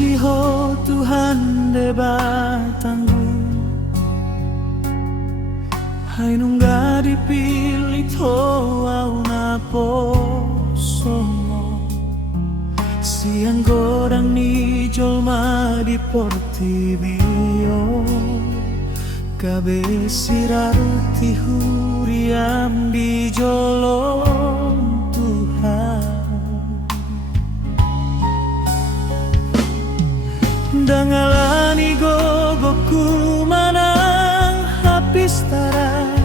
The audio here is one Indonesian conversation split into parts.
puji ho Tuhan de batanggu, hai nungga dipilih to au napo somo, siang godang ni jolma di portibio, kabe sirarti huriam di jolong Tuhan. Dangalani gogoku manang habis tarai,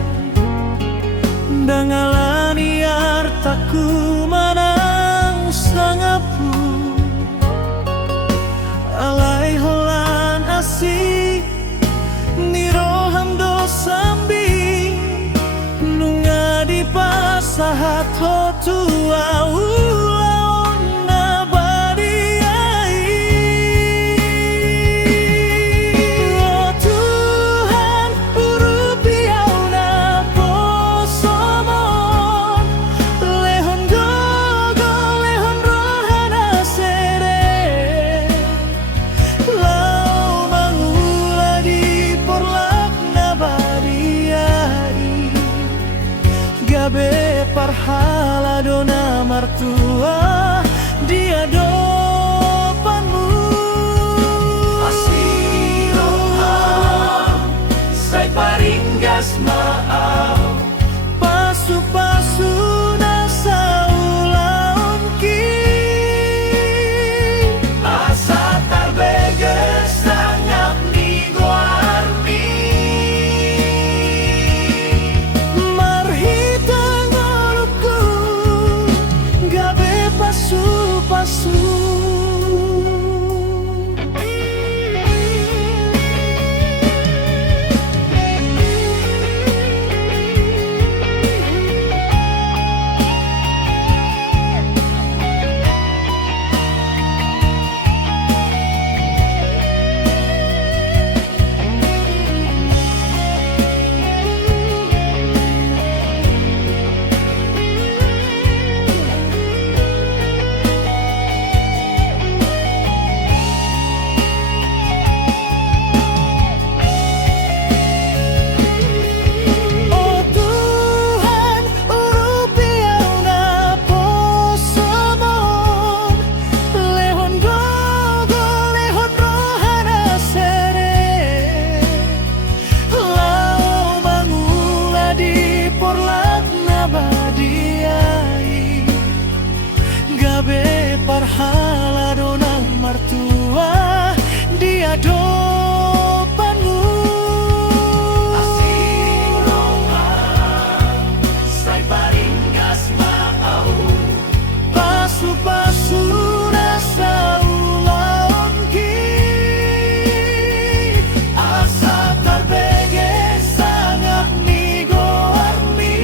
dangalani artaku manang sangapu, alai holan asih niroham do sambi, nunga di pasahat ho tua gabe parhala dona martua dia dopanmu. Asiroham sai paringgas maau, pasu-pasu nasa ulaun ki, asa tarbeges sangap ni guarmi. Pasu parhala dona martua dia dopanmu. Asiroham sai paringgas maau, pasu-pasu rasa ulaun ki, asa tarbeges sangat ni goarmi.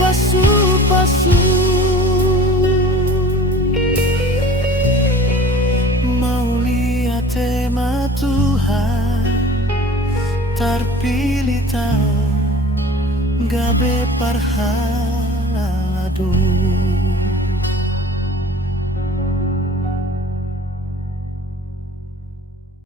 Pasu-pasu mau lihat tema Tuhan terpilih tahu gabe parhala do.